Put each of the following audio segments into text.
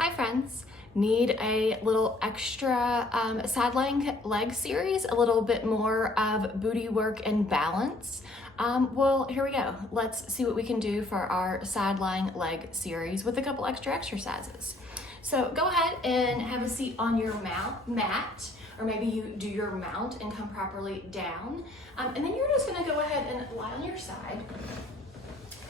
Hi friends, need a little extra side leg series, a little bit more of booty work and balance. Well, here we go. Let's see what we can do for our side lying leg series with a couple extra exercises. So go ahead and have a seat on your mat, or maybe you do your mount and come properly down. And then you're just gonna go ahead and lie on your side.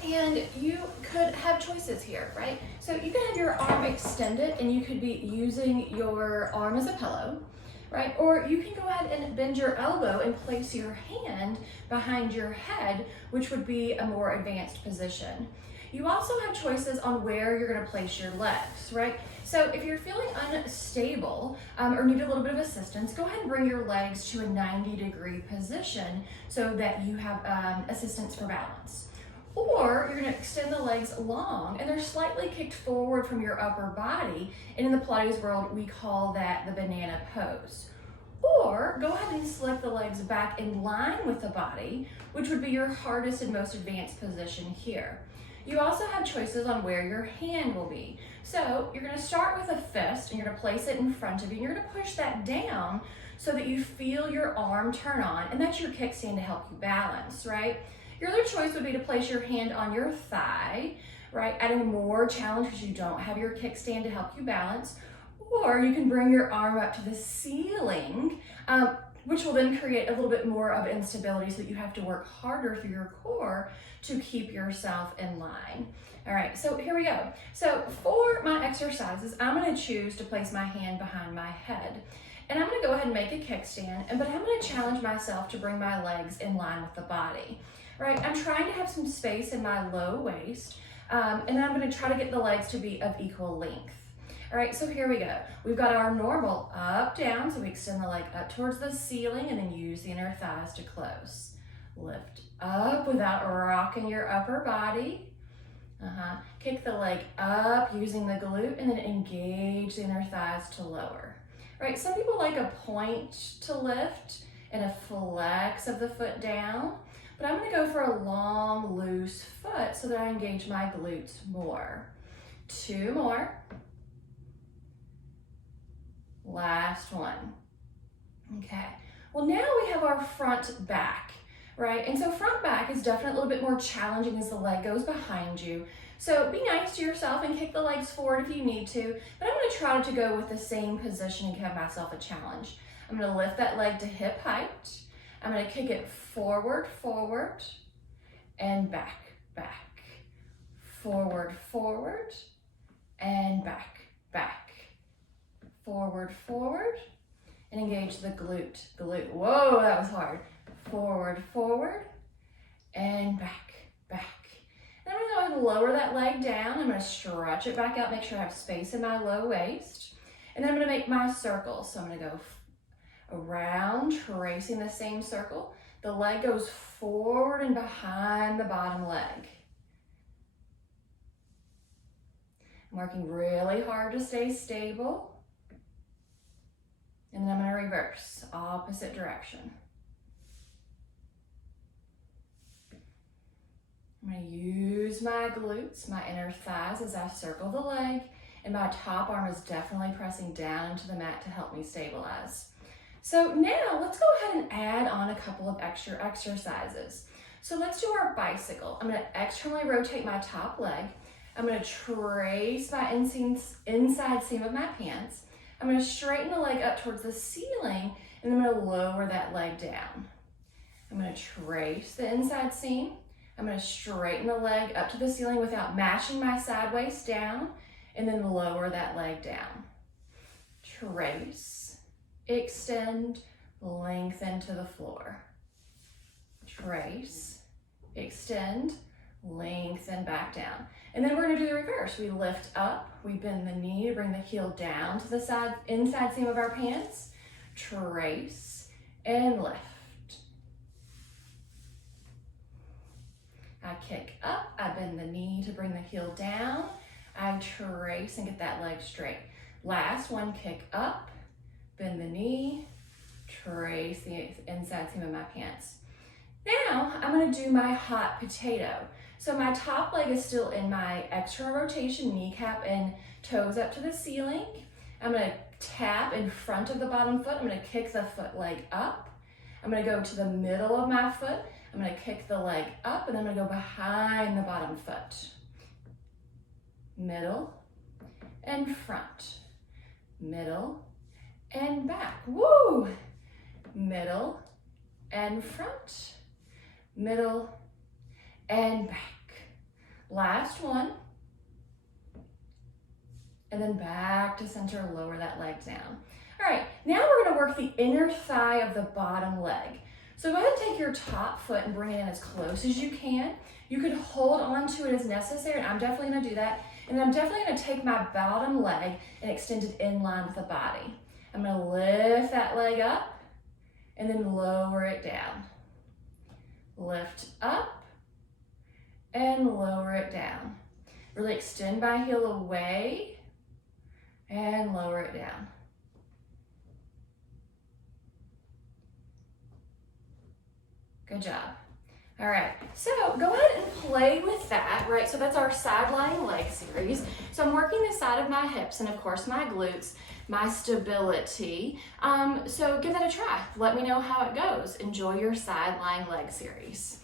And you could have choices here, right? So you can have your arm extended and you could be using your arm as a pillow, right? Or you can go ahead and bend your elbow and place your hand behind your head, which would be a more advanced position. You also have choices on where you're gonna place your legs, right? So if you're feeling unstable or need a little bit of assistance, go ahead and bring your legs to a 90-degree position so that you have assistance for balance. Or you're gonna extend the legs long and they're slightly kicked forward from your upper body. And in the Pilates world, we call that the banana pose. Or go ahead and select the legs back in line with the body, which would be your hardest and most advanced position here. You also have choices on where your hand will be. So you're gonna start with a fist and you're gonna place it in front of you. And you're gonna push that down so that you feel your arm turn on, and that's your kickstand to help you balance, right? Your other choice would be to place your hand on your thigh, right? Adding more challenge because you don't have your kickstand to help you balance. Or you can bring your arm up to the ceiling, which will then create a little bit more of instability so that you have to work harder through your core to keep yourself in line. All right, so here we go. So for my exercises, I'm gonna choose to place my hand behind my head. And I'm gonna go ahead and make a kickstand, but I'm gonna challenge myself to bring my legs in line with the body. Right, I'm trying to have some space in my low waist, and then I'm gonna try to get the legs to be of equal length. All right, so here we go. We've got our normal up, down, so we extend the leg up towards the ceiling and then use the inner thighs to close. Lift up without rocking your upper body. Kick the leg up using the glute and then engage the inner thighs to lower. Right, some people like a point to lift and a flex of the foot down. But I'm gonna go for a long, loose foot so that I engage my glutes more. 2 more. Last one. Okay, well now we have our front back, right? And so front back is definitely a little bit more challenging as the leg goes behind you. So be nice to yourself and kick the legs forward if you need to, but I'm gonna try to go with the same position and give myself a challenge. I'm gonna lift that leg to hip height. I'm gonna kick it forward, forward, and back, back. Forward, forward, and back, back. Forward, forward, and engage the glute, glute. Whoa, that was hard. Forward, forward, and back, back. And I'm gonna go ahead and lower that leg down. I'm gonna stretch it back out, make sure I have space in my low waist. And then I'm gonna make my circle. So I'm gonna go around, tracing the same circle. The leg goes forward and behind the bottom leg. I'm working really hard to stay stable. And then I'm gonna reverse, opposite direction. I'm gonna use my glutes, my inner thighs as I circle the leg, and my top arm is definitely pressing down into the mat to help me stabilize. So now let's go ahead and add on a couple of extra exercises. So let's do our bicycle. I'm gonna externally rotate my top leg. I'm gonna trace my inside seam of my pants. I'm gonna straighten the leg up towards the ceiling, and I'm gonna lower that leg down. I'm gonna trace the inside seam. I'm gonna straighten the leg up to the ceiling without mashing my side waist down, and then lower that leg down. Trace. Extend, lengthen to the floor. Trace, extend, lengthen back down. And then we're gonna do the reverse. We lift up, we bend the knee, bring the heel down to the inside seam of our pants. Trace and lift. I kick up, I bend the knee to bring the heel down. I trace and get that leg straight. Last one, kick up, bend the knee, trace the inside seam of my pants. Now, I'm gonna do my hot potato. So my top leg is still in my external rotation, kneecap and toes up to the ceiling. I'm gonna tap in front of the bottom foot. I'm gonna kick the foot leg up. I'm gonna go to the middle of my foot. I'm gonna kick the leg up, and then I'm gonna go behind the bottom foot. Middle and front. Middle and back. Woo! Middle and front. Middle and back. Last one. And then back to center, lower that leg down. All right, now we're gonna work the inner thigh of the bottom leg. So go ahead and take your top foot and bring it in as close as you can. You can hold on to it as necessary, and I'm definitely gonna do that. And I'm definitely gonna take my bottom leg and extend it in line with the body. I'm gonna lift that leg up and then lower it down. Lift up and lower it down. Really extend my heel away and lower it down. Good job. All right, so go ahead and play with that, right? So that's our side lying leg series. So I'm working the side of my hips and of course my glutes, my stability. So give that a try. Let me know how it goes. Enjoy your side lying leg series.